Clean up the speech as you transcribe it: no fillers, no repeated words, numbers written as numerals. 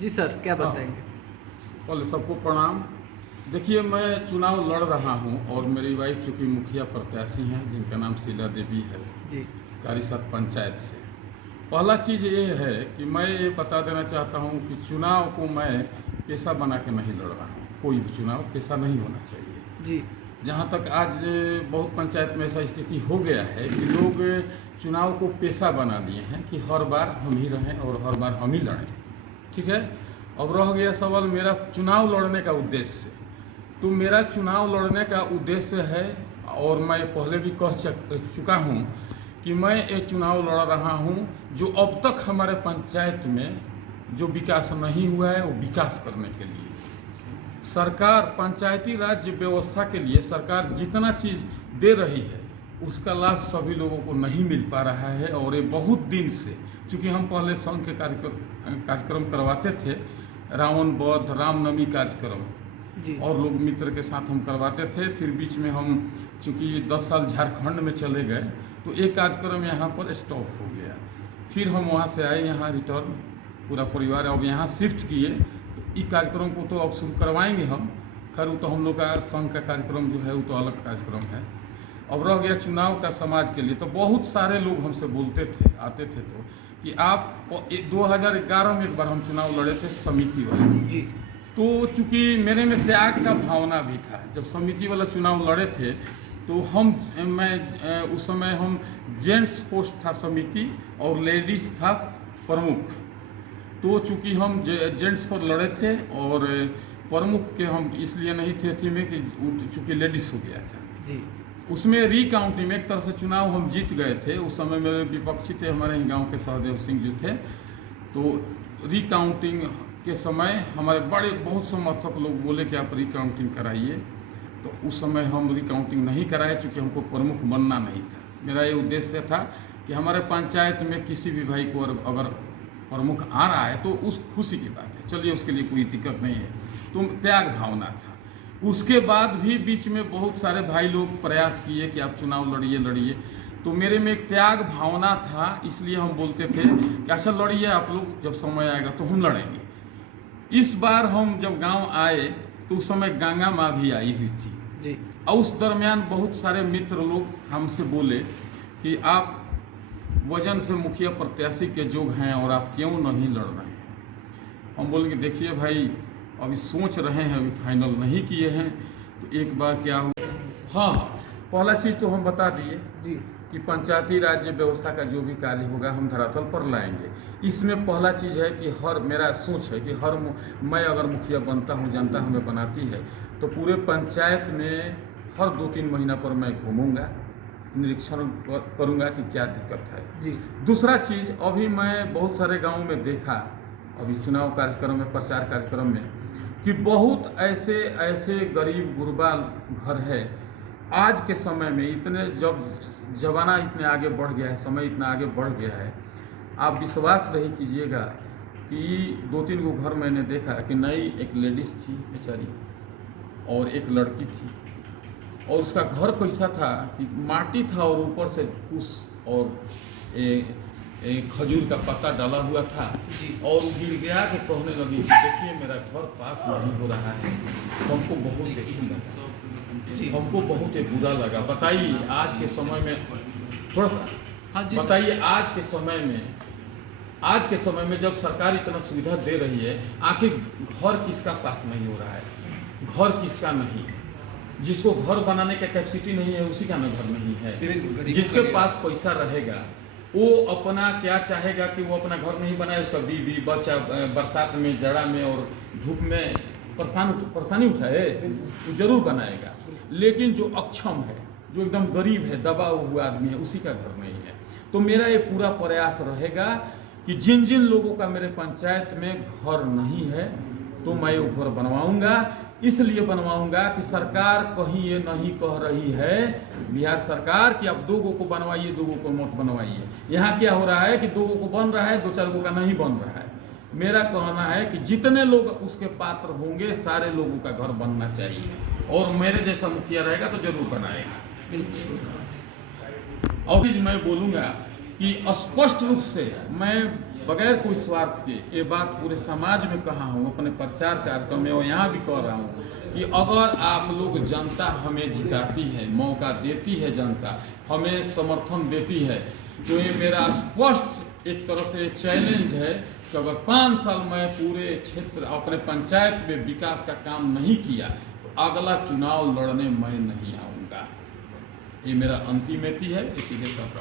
जी sir, क्या बताएंगे? पहले सबको प्रणाम। देखिए, मैं चुनाव लड़ रहा हूं और मेरी वाइफ चूँकि मुखिया प्रत्याशी हैं, जिनका नाम शीला देवी है, जी कारीसात पंचायत से। पहला चीज़ ये है कि मैं ये बता देना चाहता हूं कि चुनाव को मैं पेशा बना के नहीं लड़ रहा हूं। कोई भी चुनाव पेशा नहीं होना चाहिए। जी जहाँ तक आज बहुत पंचायत में ऐसा स्थिति हो गया है कि लोग चुनाव को पेशा बना लिए हैं कि हर बार हम ही रहें और हर बार हम ही लड़ें। ठीक है। अब रह गया सवाल मेरा चुनाव लड़ने का उद्देश्य। तो मेरा चुनाव लड़ने का उद्देश्य है, और मैं पहले भी कह चुका हूँ कि मैं ये चुनाव लड़ रहा हूँ जो अब तक हमारे पंचायत में जो विकास नहीं हुआ है वो विकास करने के लिए। सरकार पंचायती राज व्यवस्था के लिए सरकार जितना चीज़ दे रही है उसका लाभ सभी लोगों को नहीं मिल पा रहा है। और ये बहुत दिन से, चूँकि हम पहले संघ के कार्यक्रम करवाते थे, रावण वध, रामनवमी कार्यक्रम, जी और लोग मित्र के साथ हम करवाते थे। फिर बीच में हम चूँकि 10 साल झारखंड में चले गए तो एक कार्यक्रम यहाँ पर स्टॉप हो गया। फिर हम वहाँ से आए यहाँ रिटर्न, पूरा परिवार अब यहाँ शिफ्ट किए। तो इस कार्यक्रम को तो अब शुरू करवाएंगे हम। खैर वो तो हम लोग का संघ का कार्यक्रम जो है वो तो अलग कार्यक्रम है। अब रह गया चुनाव का समाज के लिए। तो बहुत सारे लोग हमसे बोलते थे, आते थे तो कि आप 2011 में एक बार हम चुनाव लड़े थे समिति वाले। जी तो चूँकि मेरे में त्याग का भावना भी था, जब समिति वाला चुनाव लड़े थे तो मैं उस समय हम जेंट्स पोस्ट था समिति और लेडीज़ था प्रमुख। तो चूँकि हम जेंट्स पर लड़े थे और प्रमुख के हम इसलिए नहीं थे थी में कि चूँकि लेडीज़ हो गया था। जी उसमें रिकाउंटिंग में एक तरह से चुनाव हम जीत गए थे। उस समय मेरे विपक्षी थे हमारे ही गाँव के सहदेव सिंह जी थे। तो रिकाउंटिंग के समय हमारे बड़े बहुत समर्थक लोग बोले कि आप रिकाउंटिंग कराइए। तो उस समय हम रिकाउंटिंग नहीं कराए, चूँकि हमको प्रमुख बनना नहीं था। मेरा ये उद्देश्य था कि हमारे पंचायत में किसी भी भाई को अगर प्रमुख आ रहा है तो उस खुशी की बात है, चलिए उसके लिए कोई दिक्कत नहीं है। तो त्याग भावना था। उसके बाद भी बीच में बहुत सारे भाई लोग प्रयास किए कि आप चुनाव लड़िए। तो मेरे में एक त्याग भावना था, इसलिए हम बोलते थे कि अच्छा लड़िए आप लोग, जब समय आएगा तो हम लड़ेंगे। इस बार हम जब गांव आए तो उस समय गंगा माँ भी आई हुई थी। जी और उस दरमियान बहुत सारे मित्र लोग हमसे बोले कि आप वजन से मुखिया प्रत्याशी के जोग हैं और आप क्यों नहीं लड़ रहे हैं। हम बोले कि देखिए भाई, अभी सोच रहे हैं, अभी फाइनल नहीं किए हैं। तो एक बार क्या हो, हाँ, पहला चीज़ तो हम बता दिए जी कि पंचायती राज व्यवस्था का जो भी कार्य होगा हम धरातल पर लाएंगे। इसमें पहला चीज़ है कि मेरा सोच है कि मैं अगर मुखिया बनता हूँ, जनता हमें बनाती है, तो पूरे पंचायत में हर 2-3 महीना पर मैं घूमूंगा, निरीक्षण करूंगा कि क्या दिक्कत है। जी दूसरा चीज़, अभी मैं बहुत सारे गाँव में देखा, अभी चुनाव कार्यक्रम में, प्रचार कार्यक्रम में, कि बहुत ऐसे गरीब गुरबा घर है। आज के समय में इतने जमाना इतने आगे बढ़ गया है, समय इतना आगे बढ़ गया है, आप विश्वास नहीं कीजिएगा कि 2-3 गो घर मैंने देखा कि नई एक लेडीज़ थी बेचारी और एक लड़की थी। और उसका घर कैसा था कि माटी था और ऊपर से फूस और खजूर का पत्ता डाला हुआ था। और वो गिर गया कि कहने लगी कि देखिए मेरा घर पास नहीं हो रहा है। हमको बहुत ही बुरा लगा। बताइए आज के समय में, थोड़ा सा हाँ जी बताइए, आज के समय में जब सरकार इतना सुविधा दे रही है, आखिर घर किसका पास नहीं हो रहा है, घर किसका नहीं। जिसको घर बनाने का कैपेसिटी नहीं है उसी का ना घर नहीं है। जिसके पास पैसा रहेगा वो अपना क्या चाहेगा कि वो अपना घर नहीं बनाए, उसका बीवी बच्चा बरसात में, जाड़ा में और धूप में परेशानी उठाए, वो जरूर बनाएगा। लेकिन जो अक्षम है, जो एकदम गरीब है, दबा हुआ आदमी है, उसी का घर नहीं है। तो मेरा ये पूरा प्रयास रहेगा कि जिन जिन लोगों का मेरे पंचायत में घर नहीं है तो मैं वो घर बनवाऊंगा। इसलिए बनवाऊंगा कि सरकार कहीं ये नहीं कह रही है, बिहार सरकार, कि अब 2 गो को बनवाइए, 2 गो को मत बनवाइए। यहाँ क्या हो रहा है कि 2 गो को बन रहा है, 2-4 गो का नहीं बन रहा है। मेरा कहना है कि जितने लोग उसके पात्र होंगे सारे लोगों का घर बनना चाहिए, और मेरे जैसा मुखिया रहेगा तो जरूर बनाएगा। और मैं बोलूँगा कि स्पष्ट रूप से मैं बगैर कोई स्वार्थ के, ये बात पूरे समाज में कहा हूँ, अपने प्रचार कार्यक्रम में और यहाँ भी कह रहा हूँ कि अगर आप लोग, जनता हमें जिताती है, मौका देती है, जनता हमें समर्थन देती है, तो ये मेरा स्पष्ट एक तरह से चैलेंज है कि अगर 5 साल मैं पूरे क्षेत्र अपने पंचायत में विकास का काम नहीं किया तो अगला चुनाव लड़ने मैं नहीं आऊँगा। ये मेरा अंतिम है, इसी के साथ